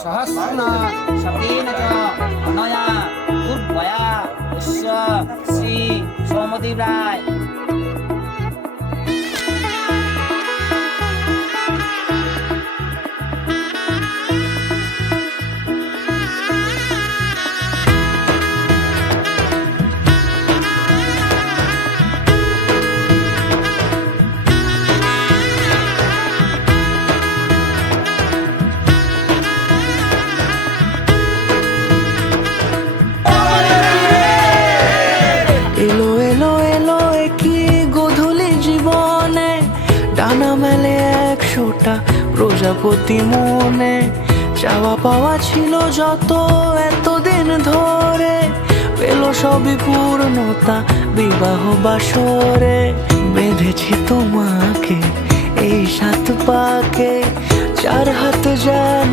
सहस्रन शतेन च अनया दुर्भया उष्य श्री सोमदेव राय। এলো এলো এলো একই গোধূলি জীবনে, ডানা মেলে 100টা প্রজাপতি মনে। চাওয়া পাওয়া ছিল যত এতদিন ধরে, পেল সবই পূর্ণতা বিবাহ বাসরে। বেঁধেছি তোমাকে এই 7 পাকে, 4 হাত যেন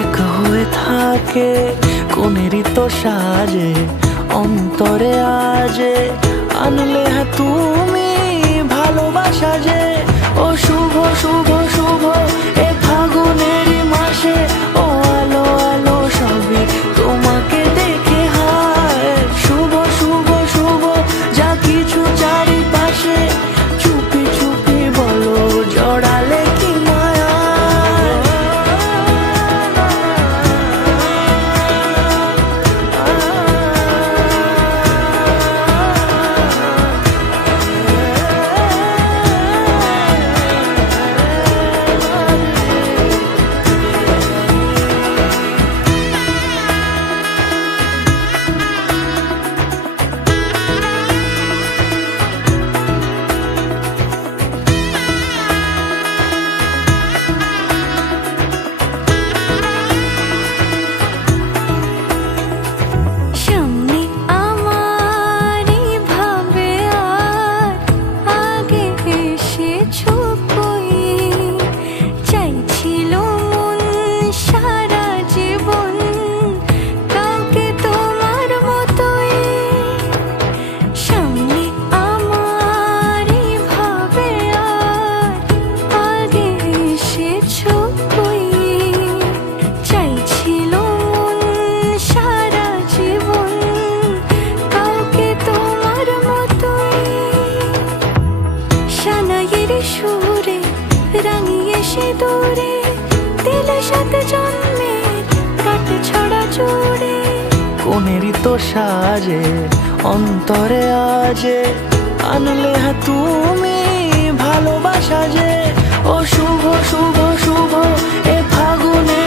এক হয়ে থাকে। কোনেরই তো সাজে অন্তরে আজে, আনলে তুমি ভালোবাসা যে। ও শুভ শুভ শুভ এ ফাগুনেরই মাসে, ও আলো আলো সবই তোমাকে দেখে হায়। শুভ শুভ শুভ যা কিছু চারিপাশে, চুপি চুপি বলো জড়ালে কি মায়া। সুরে রাঙিয়ে সে দূরে, দিলে 7 জন্মের কাট ছড়া জোরে। কোনেরই তো সাজে অন্তরে আজে, আনলে তুমি ভালোবাসা যে। ও শুভ শুভ শুভ এ ফাগুনে